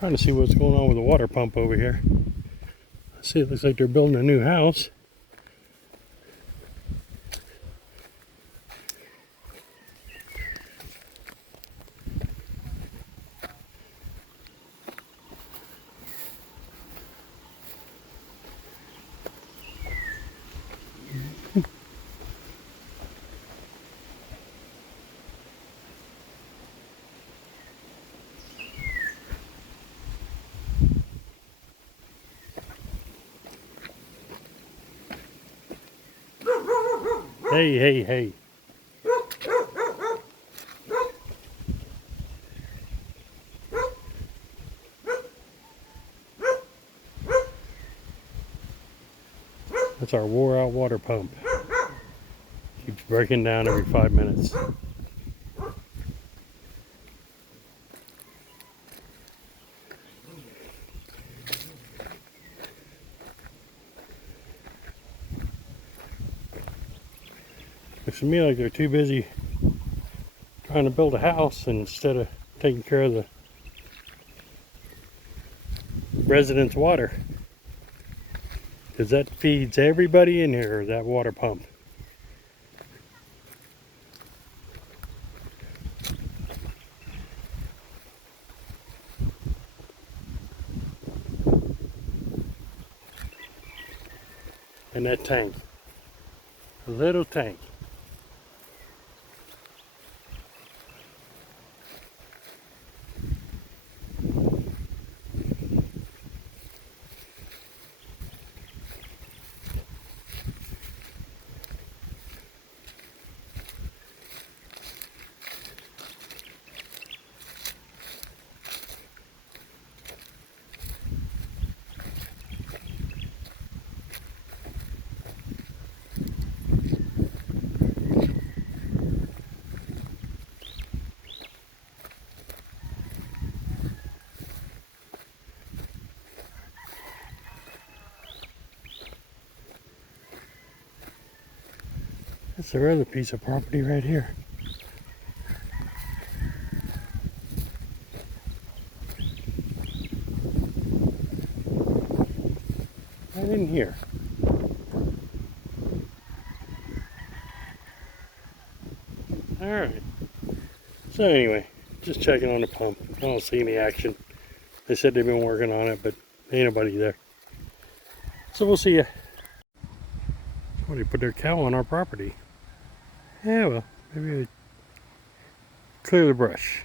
Trying to see what's going on with the water pump over here. See, it looks like they're building a new house. Hey, hey, hey. That's our wore out water pump. Keeps breaking down every 5 minutes. Looks to me like they're too busy trying to build a house instead of taking care of the residents' water. Because that feeds everybody in here, that water pump. And that tank. A little tank. That's their other piece of property right here. Right in here. Alright. So anyway, just checking on the pump. I don't see any action. They said they've been working on it, but ain't nobody there. So we'll see ya. Oh, they put their cow on our property. Yeah, well, maybe we clear the brush.